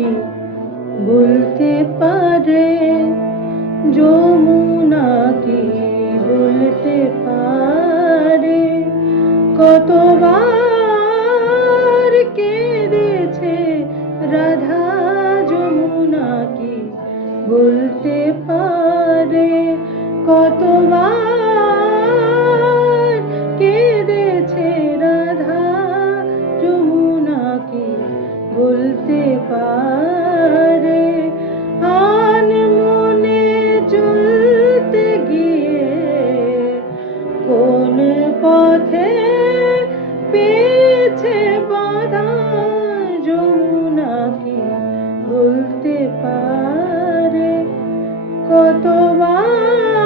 কি বলতে পারে, যমুনা কি বলতে পারে, কতবার কেঁদেছে রাধা, যমুনা কি বলতে পারে, কতবার কেঁদেছে রাধা, যমুনা কি বলতে পারে। আনমনে চলতে গিয়ে কোন পথে পেয়েছে বাধা, যমুনা কি বলতে পারে, কতবার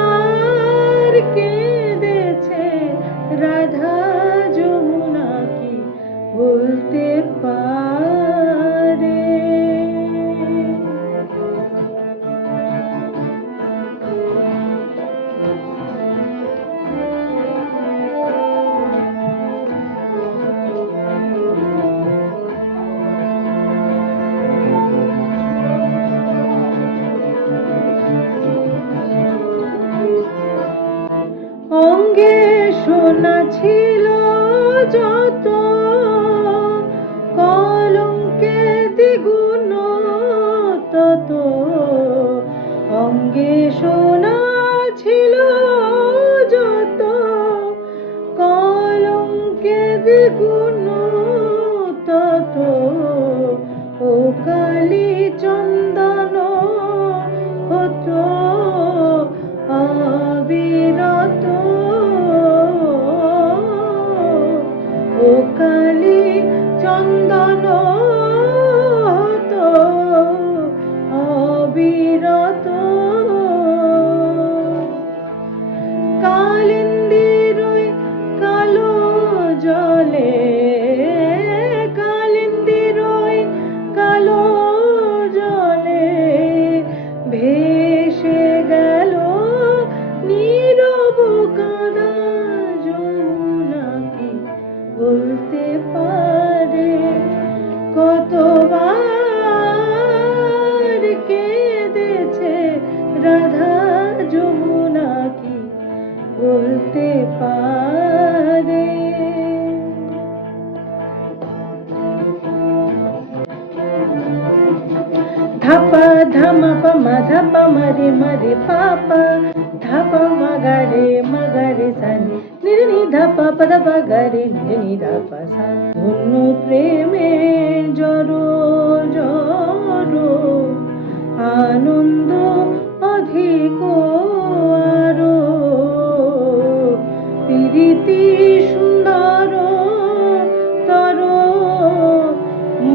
কেঁদেছে রাধা, যমুনা কি বলতে পারে। অঙ্গে সোনা ছিল যত, কলঙ্কে দ্বিগুণ তত, অঙ্গে সোনা ছিল যত, কলঙ্কে দ্বিগুণ তত, ও কালী চন্দন হতো অবিরত, ও কালী চন্দন হতো অবিরত, কালিন্দীর ওই কালো জলে, কালিন্দীর ওই কালো জলে ভেসে গেল নীরব কাঁদা, যমুনা কি বলতে পারে, কতবার কেঁদেছে রাধা, যমুনা কি বলতে পারে। ধাপা ধামা পামা ধাপা মারে মারে পাপা, ধাপা মাগারে মাগারে সানি, নির্নি ধাপা পদপা গারে নির্নি ধাপা সা। ধন্য প্রেমে জড়ো জড়ো আনন্দ অধিক আরো, প্রীতি সুন্দর তর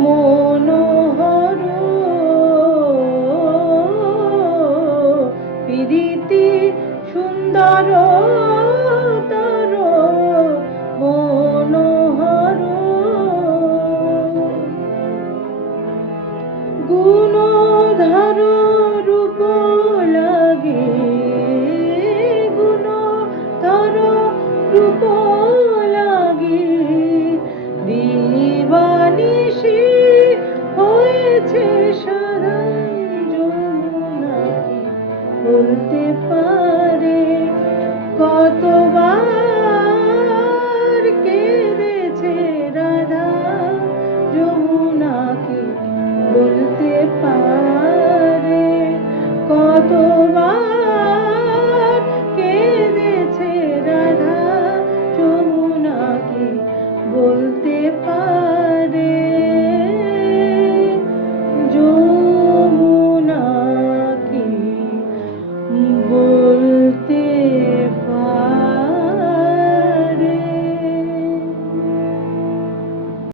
মনোহর, প্রীতি সুন্দর তর মনোহর, গুণধর রূপ লাগে, গুণধর রূপ